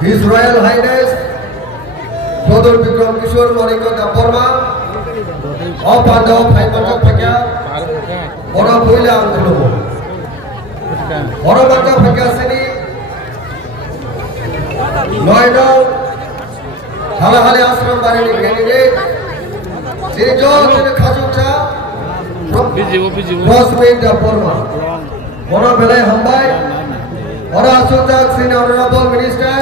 His Royal Highness Dr. Bikram Kishore Manikanda Burma of Pandau Paimata Phakya Ora Boila Angulubo Ora Bata Phakya Sini Noida Halahali Ashram Barini candidate Siri George Khajukcha Rosmin Burma Ora Belai Hambai Ora Asujak Sini Honorable Minister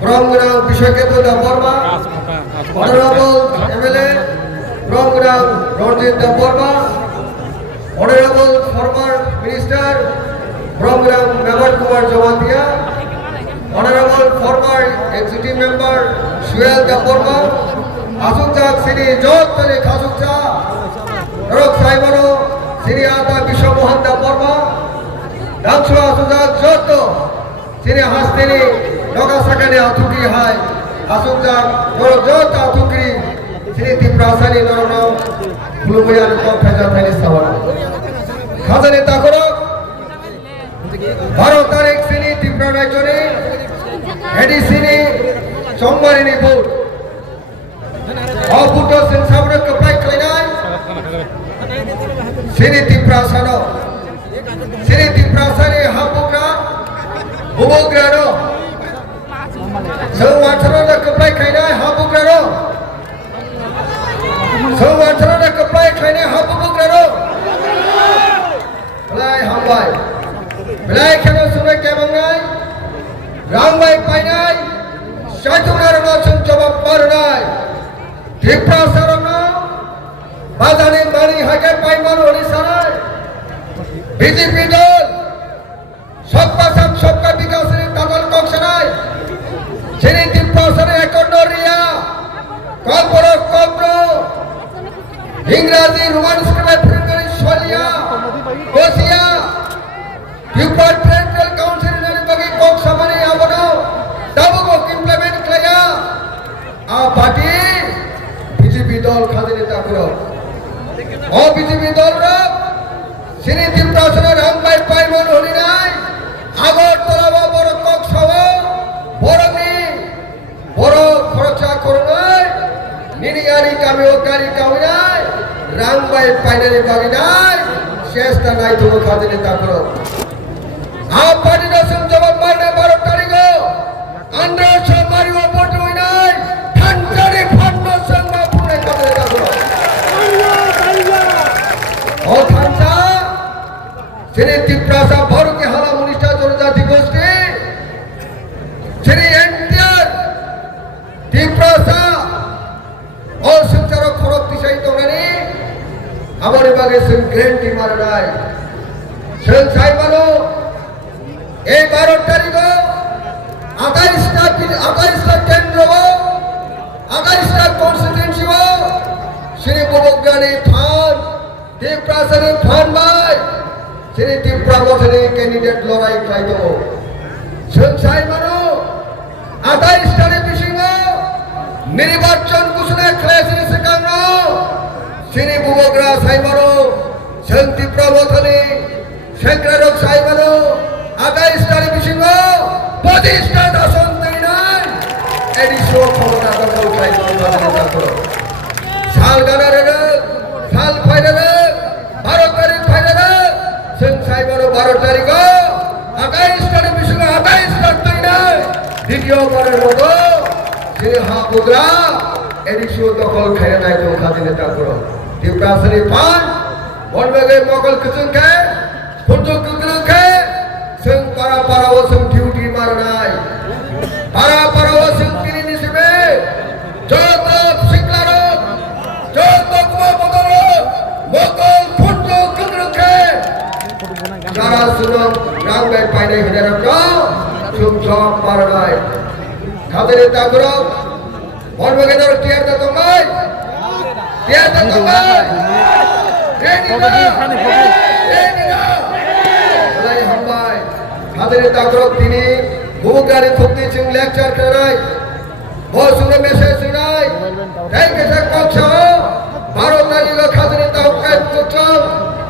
from Bishaketu Burma Honorable MLA from Ranjit Burma Honorable former Minister from Nabar Kumar Jawatia Honorable former Executive Member Shuel Burma Asujak Sini Jotari Khajukcha Rok Saibano Sini Ata Bishamohan Burma Dakshu Asujak Joto Sini Hastini Loga Sakane Atuki Hai Asujak Noro Jota Atukri Sini Tiprasani Norono Bulubuyan Kok Khaja Thani Sawan Khazane Takorok Baro Tarik Sini Tipra Rajone Hedi Sini Chongmarini Bud Aputo Sin Sabra Kapai Klinai Sini Tiprasano Sini Tiprasani Hapugra Bubugrano Sewatara Kapai Klinai Hapugrano Sewatara Kapai Klinai Hapugrano Belai Hambai Belai Kano Sunai Kemangai Rambai Painai Shaitunarana Chunjabab Parnai Tiprasarana Badani Mani Hake Paiman Orisanai BJP দল সবকা সব সবকা বিকাশের দাদল কংসনায় যিনি তিপ্রাসনে একন্নরিয়া কল্পর কল্প ইংরাজি Roman স্ক্রিপ্টে প্রিন্টারি সলিয়া বসিয়া departmental council নির্বাহী কক সামনে আবনো দাবুক ইমপ্লিমেন্ট করা আ পার্টি বিজেপি দল খাদিনে তাকরো ও BJP দলরা Sini Tiprasana Rambai Paimon Holinai Agor Tolawa Boro Kok Sawa Borami Boro Khorcha Korunai Niniari Kami Okari Kawinai Rambai Painari Baginai Shesta Nai Tumo Khadini Takro Apadi Dasam Jawab Marne Baro Tarigo Andra Shamari Opoto Winai Tantari Phanno Sangma Pune Khadini Takro O Thanta Sini Tiprasa Baru ke hala Munista Jonajati Goshti Sini NTR Tiprasa All Sincharo Khorok Tisai Tonani Amari Bage Sin Grand Timaranai Sin Saibano Ei Baro Tarigo Agaista Kendro Agaista Constituency Sini Bobogani Than Tiprasa Ni Than Bai Sini Tipra Botani candidate Lorai Kaito Sunsai Mano Atai Stari Pishingo Niribachan Kusuna Klasini Sekangro Sini Bubogra Saimano Sun Tipra Botani Shankradok Saimano Atai Stari Pishingo Bodhista Dasan Tainai Edisho Khomona Kakau Kaito Kakau Salgana Reda Sal Faidana Barokari Faidana Saibano Baro Tarigo Agaistari Bishunga Agaistar Tainai Didio Barar Modo Sini Hapudra Edisho Tokol Khayanai To Khadine Takro Tiprasani Pan Bonbage Mokol Kusunke Kuntu Kukunke Sing Para Para Wasum Duty Maranai Para Para Wasum Kini Nisibe Joto Siklaro Joto Kuma Mokolo Mokol Kuntu Kukunke Jara Sunam Rambai Painai Hidarakka Sumchok Paranai Khadine Takro Bonbagadar Tiar Datomai Tiar Datomai Enina Belai Hambai Khadine Takro Tini Bubugari Thukti Chung lecture Karai Bosuna message Sunai Thank you sir Koksha Baro Tarigo Khadine Takro Tukam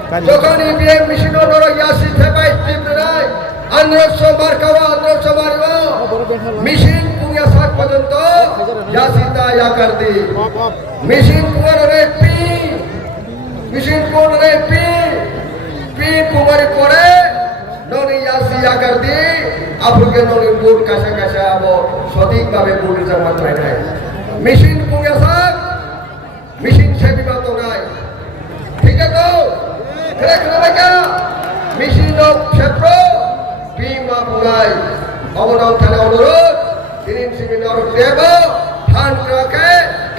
Jokon EVM machine Noro Yasi Thebai Tiprai Andro Sobar Kawa Andro Sobariwa Mesin punya sak পর্যন্ত Yasita Yakardi Mesin punya repi Mesin punya repi Pi kumari kore Noni Yasi Yakardi Apurke noni board kasha abo সঠিক ভাবে board জমা চাই নাই Mesin punya sak Mesin সেবি বাতো নাই ঠিক আছে তো ঠিক আছে Mesin ক্ষেত্র Bima Punai অবদান থানা অনুরোধ তিন সিমিনার দেব ধান রাখে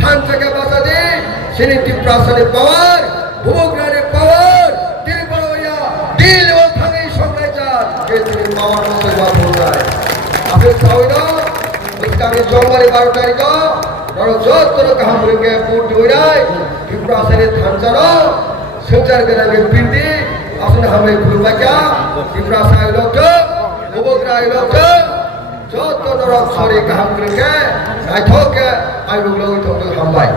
ধান থেকে বাঁচা দি সিনিটি প্রাসাদের পাওয়ার ভূগ্রানের পাওয়ার তিরপাড়িয়া দিল ও থানি সংগ্রাচার কে তিনি পাওয়ার মতো বাবু যায় আপনি চাই না ইসলামী জন্মারি 12 তারিখ বড় যত্র কাহামুরিকে বুট ধুইরাই প্রাসাদের ধান চানো সংসার গেলে পিন্দি আসলে হামে গুরুবাকা প্রাসাদ লোক ভূগ্রাই লোক যত নরক সরে কাহাম করিকে আইথকে আইবুগলো ইথকে হামবাই